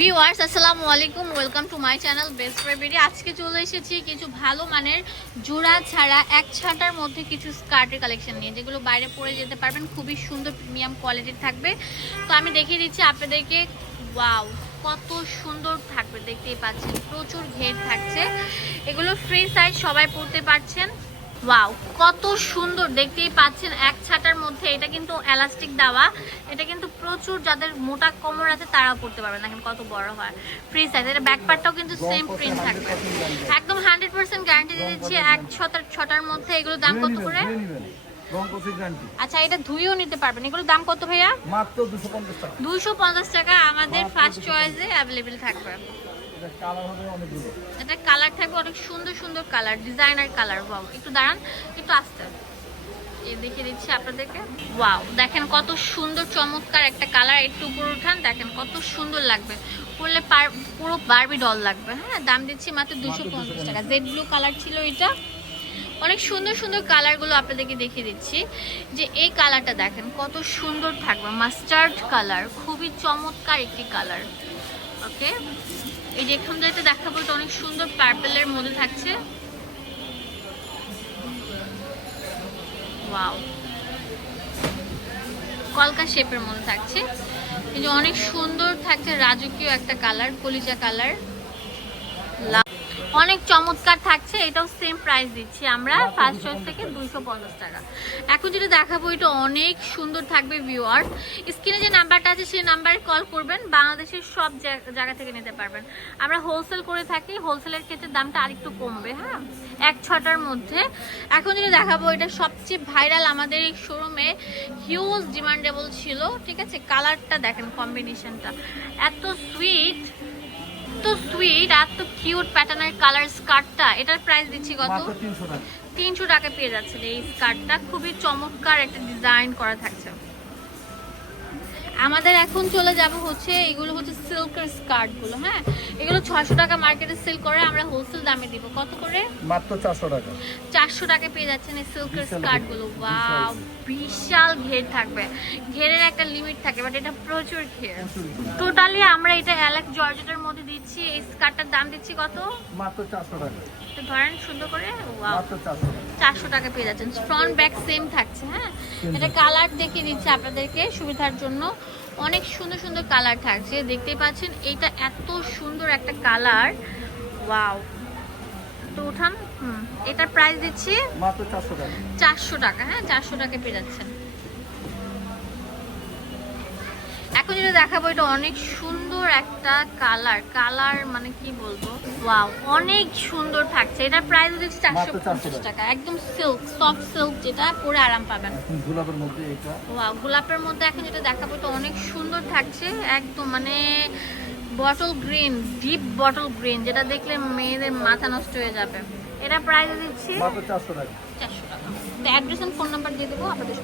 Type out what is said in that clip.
Viewers আসসালামু আলাইকুম। Welcome to my channel best baby আজকে চলে এসেছি কিছু ভালো মানের জোড়া ছাড়া এক ছাটার মধ্যে কিছু স্কার্টের কালেকশন নিয়ে, যেগুলো বাইরে পরে যেতে পারবেন। খুবই সুন্দর প্রিমিয়াম কোয়ালিটির থাকবে। তো আমি দেখিয়ে দিচ্ছি আপনাদেরকে। ওয়াও কত সুন্দর থাকবে, দেখতেই পাচ্ছেন। প্রচুর ঘের থাকছে। এগুলো ফ্রি সাইজ সবাই পরতে পারছেন। ওয়াও কত সুন্দর। দেখতেই পাচ্ছেন এক ছাটার মধ্যে এটা কিন্তু এলাস্টিক দেওয়া এটা কিন্তু প্রচুর যাদের মোটা কোমর আছে তারাও পড়তে পারবে দেখেন কত বড় হয়। ফ্রি সাইজ এটা ব্যাক পার্টটাও কিন্তু সেম প্রিন্ট থাকবে। একদম হান্ড্রেড পার্সেন্ট গ্যারান্টি দিয়ে দিচ্ছি এক ছটার ছটার মধ্যে এগুলোর দাম কত করে? আচ্ছা এটা ধুয়েও নিতে পারবেন। এগুলোর দাম কত ভাইয়া? মাত্র টাকা। আমাদের ফার্স্ট চয়েসে অ্যাভেলেবেল থাকবে। এটা কালার থাকবে অনেক সুন্দর সুন্দর কালার ডিজাইনার কালার ওয়াও একটু দাঁড়ান একটু আসতে। দেখিয়ে দিচ্ছি আপনাদেরকে। ওয়াও দেখেন কত সুন্দর চমৎকার একটা কালার একটু উপরে উঠান দেখেন কত সুন্দর লাগবে। পরলে পার- পুরো বারবি ডল লাগবে হ্যাঁ? দাম দিচ্ছি মাত্র দুশো পঞ্চাশ টাকা। জেড ব্লু কালার ছিল এটা। অনেক সুন্দর সুন্দর কালারগুলো আপনাদেরকে দেখিয়ে দিচ্ছি। যে এই কালারটা দেখেন কত সুন্দর থাকবে। মাস্টার্ড কালার খুবই চমৎকার একটি কালার ওকে এই যে এখান থেকে দেখাবো, এটা অনেক সুন্দর পার্পেলের মধ্যে থাকছে। ওয়াও কলকা শেপের মধ্যে থাকছে। যে অনেক সুন্দর থাকছে রাজকীয় একটা কালার কলিজা কালার অনেক চমৎকার থাকছে এটাও সেম প্রাইস দিচ্ছি আমরা ফার্স্ট চয়েস থেকে দুইশো পঞ্চাশ টাকা। এখন যেটা দেখাবো এটা অনেক সুন্দর থাকবে ভিউয়ার স্ক্রিনে যে নাম্বারটা আছে সেই নাম্বারে কল করবেন বাংলাদেশের সব জায়গা- জায়গা থেকে নিতে পারবেন। আমরা হোলসেল করে থাকি হোলসেলের ক্ষেত্রে দামটা আরেকটু কমবে হ্যাঁ? এক ছটার মধ্যে। এখন যেটা দেখাবো এটা সবচেয়ে ভাইরাল আমাদের এই শোরুমে হিউজ ডিমান্ডেবল ছিল ঠিক আছে? কালারটা দেখেন কম্বিনেশনটা এত সুইট এত সুইট এত কিউট প্যাটার্নের কালার স্কার্টটা এটার প্রাইস দিচ্ছি কত? তিনশো টাকা। পেয়ে যাচ্ছেন এই স্কার্টটা খুবই চমৎকার একটা ডিজাইন করা থাকছে। আমাদের এখন চলে যাব হচ্ছে এগুলো হচ্ছে সিল্কের স্কার্টগুলো হ্যাঁ? এগুলো ছশো টাকা মার্কেটে সেল করে আমরা হোলসেল দামে দিব। কত করে? মাত্র চারশো টাকা। চারশো টাকা পেয়ে যাচ্ছেন এই সিল্কের বিশাল স্কার্টগুলো। বিশাল। বিশাল ঘের থাকবে। ঘেরের একটা লিমিট থাকে বাট এটা প্রচুর ঘের। টোটালি আমরা এটা অ্যালেক্স জর্জেটের মধ্যে দিচ্ছি এই স্কার্টটার দাম দিচ্ছি কত? মাত্র চারশো টাকা। ধরেন সুন্দর করে। ওয়াও চারশো টাকা। চারশো টাকা পেয়ে যাচ্ছেন। ফ্রন্ট ব্যাক সেম থাকছে হ্যাঁ? এটা কালার দেখিয়ে দিচ্ছি আপনাদেরকে সুবিধার জন্য। অনেক সুন্দর সুন্দর কালার থাকছে। দেখতে পাচ্ছেন এইটা এত সুন্দর একটা কালার। ওয়াও। তো ওঠান হুম এটার প্রাইস দিচ্ছি মাত্র চারশো টাকা। চারশো টাকা হ্যাঁ চারশো টাকা পেয়ে যাচ্ছেন। এখন যেটা দেখাবো এটা অনেক সুন্দর একটা কালার। কালার মানে কি বলব? ওয়াও অনেক সুন্দর থাকছে। এটার প্রাইস দিচ্ছি চারশো পঞ্চাশ টাকা। একদম সিল্ক সফট সিল্ক যেটা পরে আরাম পাবেন। গোলাপের মধ্যে এটা। ওয়াও গোলাপের মধ্যে এখন যেটা দেখাবো এটা অনেক সুন্দর থাকছে। একদম মানে bottle green deep bottle green যেটা দেখলে মেয়েদের মাথা নষ্ট হয়ে যাবে। এটা প্রাইস দিচ্ছি মাত্র চারশো টাকা। চারশো টাকা। তো অ্যাড্রেস ফোন নাম্বার দিয়ে দেবো আপনাদের